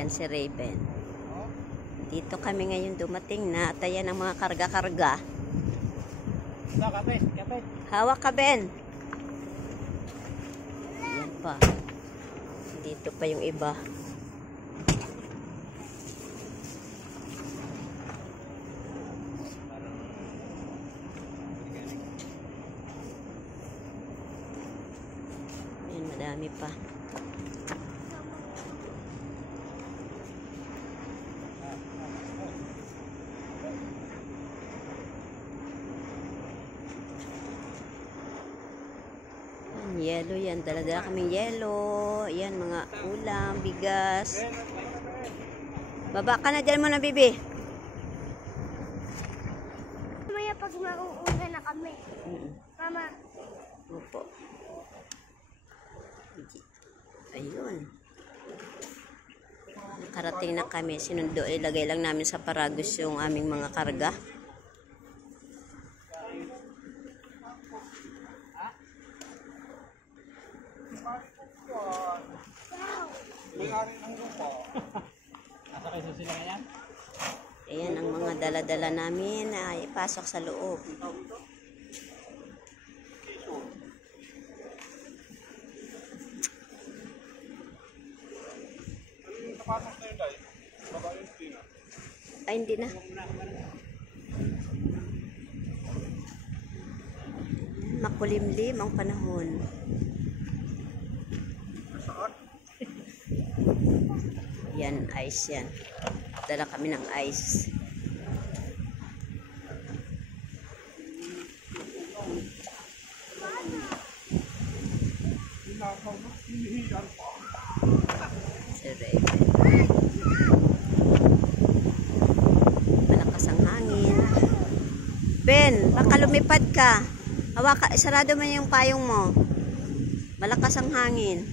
Yan si Raven. Dito kami ngayon dumating na. Tayan ang mga karga-karga. Hawak ka, Ben. Yan pa. Dito pa yung iba. Yan, madami pa. Yelo yan. Dala-dala kaming yelo. Yan, mga ulam, bigas. Baba ka na dyan muna, bibi. Mamaya pag mauuna na kami. Mama. Opo. Ayun. Nakarating na kami. Sinundo. Ilagay lang namin sa Paragos yung aming mga karga. Ayan ang mga dala-dala namin na ipasok sa loob. Ay, hindi na. Makulimlim ang panahon. Yan, ice yan. Dala kami ng ice. Malakas ang hangin. Ben, baka lumipad ka. Hawak, sarado mo yung payong mo. Malakas ang hangin.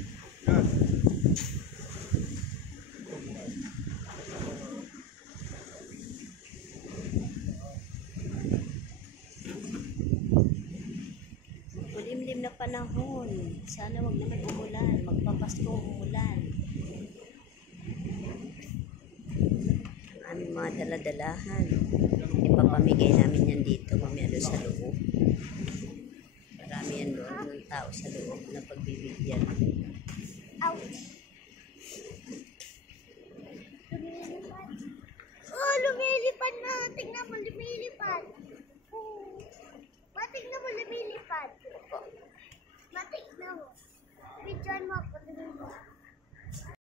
Kulimlim na panahon. Sana wag naman umulan. Magpapasko umulan. Ang aming mga daladalahan. Ipapamigay namin yan dito. Mamaya doon sa loob. Marami yan doon. Yung tao sa loob na pagbibigyan. Ouch.